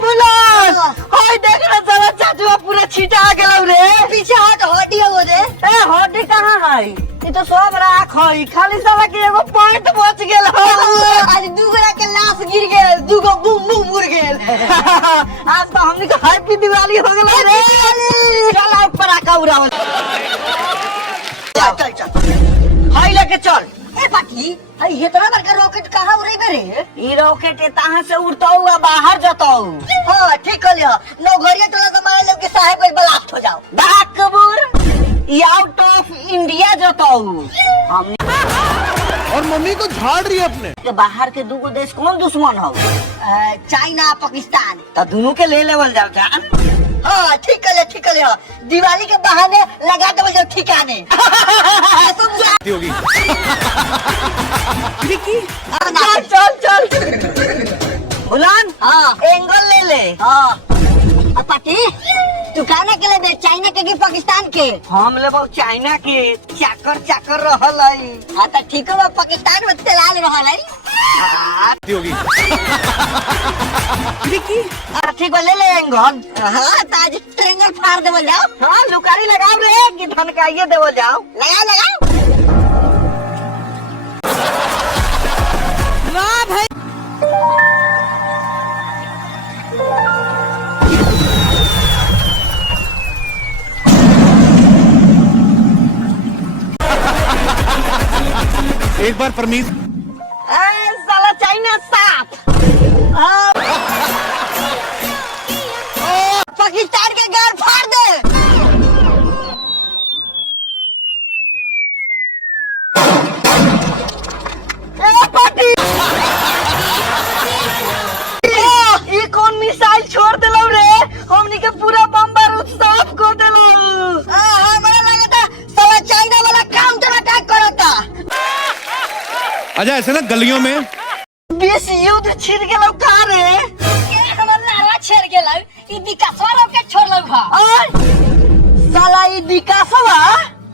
बुलास होय देख ना साला चाचुआ पूरा छीटा गेलौ रे। पीछे हट हटी हो रे। ए हड्डी कहां है? ई तो सब राख है, खाली साला के एगो पॉइंट बच गेल हो। आज दूगरा के लाश गिर गेल, दूगो बूम बूम मुड़ गेल। आज तो हमनी के हैप्पी दिवाली हो गेल रे। चल आ ऊपर आका उड़ावल। चल चल हाय लेके चल। ए पाटी हई इतना बड़का रॉकेट कहां उड़ेबे रे? ई रॉकेट एताहां से उड़तौ आ बाहर जतौ। हां ठीक कहलियो। नौघरिया टोला के मारे लोग के साहेब पे ब्लास्ट हो जाओ। डाक कबूर ई आउट ऑफ इंडिया जतौ। हमनी और मम्मी को झाड़ रही है अपने। के बाहर के दूगो देश कौन दुश्मन हो? चाइना पाकिस्तान। तो दोनों के ले लेवल जाओ जान। हाँ ठीक कहले हो। दिवाली के बहाने लगा देवल जाओ ठिकाने। होगी चल चल चल उलान। हाँ एंगल ले ले। हाँ पाटी तू कहना के ले चाइना के कि पाकिस्तान के? हम लेबो चाइना के। चाकर चाकर रहल है। हाँ तो ठीक है पाकिस्तान में तेलाल रहल है। होगी ठीक है ले ले एंगल। हाँ तो आज ट्रेंगल फाड़ देवल जाओ। हाँ लुकारी लगाओ रे कि धनकाइए देवो जाओ। लगाओ ना भाई एक बार परमीज। साला चाइना साफ। पाकिस्तान के गार फाड़ दे। ये कौन मिसाइल छोड़ दिलो रे? हमनी के पूरा बम बारूद साफ कर दिलो। हमारा लगा था साला चाइना वाला काउंटर अटैक करता। अच्छा ऐसे ना गलियों में विश्व युद्ध छिड़ गेलो का रे? हमर लावा छेड़ गेलै। ई विकासवा रॉकेट छोड़लौ हा। साला ई विकासवा।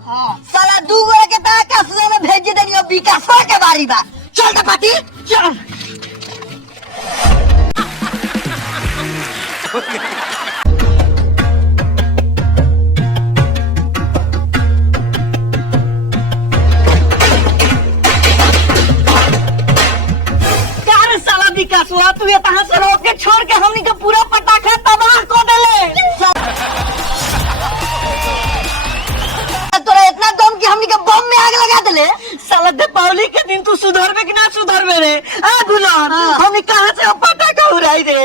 हां साला दूगो के ता आकाश में भेज देनियो विकासवा के बारी बा। चल ता पाटी चल। साला विकासवा तू ये तहां से रॉकेट छोड़ के हमनी के पूरा पटाखा तबाह कर देले। तोरा इतना दम कि हमनी के बम में आग लगा देले। साला दीपावली के दिन तू सुधरबे कि ना सुधरबे रे? गुलाम हमनी कहां से पटाखा उड़ाई रे?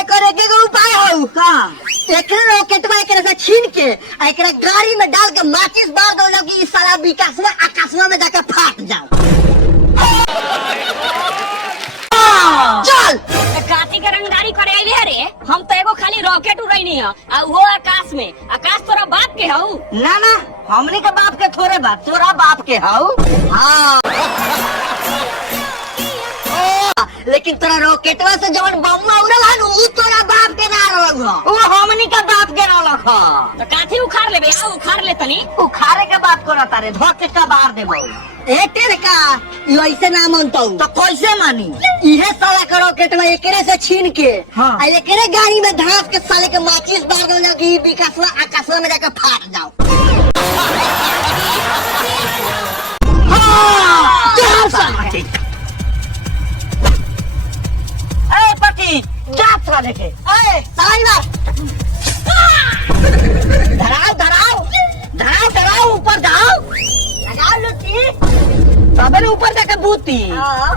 एकर एक उपाय हौ। का एकरे रॉकेटवा एकरे से छीन के आ एकरा गाड़ी में डाल के माचिस बार दो कि ई साला विकासवा आकाशवा में जाके फाट जाओ। चल काती के रंगदारी करे आइले रे। हम तो एगो खाली रॉकेट उड़ाइनी है आ वो आकाश में। आकाश तोरा बाप के हौ? ना ना हमनी के बाप के थोड़े बाप तोरा बाप के हाउ। हाँ लेकिन तोरा रॉकेटवा से जवन बम उड़ल हन उ तोरा बाप के ना रहल ह। वो हमनी के बाप के रहलक ह। तो काती उखाड़ लेबे? आ उखाड़ ले तनी। उखाड़े के बात करत रे धो के कबार देबो। एते का यो ऐसे ना मानतौ तो कैसे मानी? इहे साला के रॉकेटवा एकरे से छीन के हाँ। आ एकरे गाड़ी में धास के साले के माचिस बार दो कि विकासवा आकाशवा में जाके फाट जाओ। हाँ चल साला ए पति जा साले के। ए साला धराओ धराओ धराओ धराओ ऊपर जाओ। लगा लुटी। तबे ऊपर जाके बूती। हां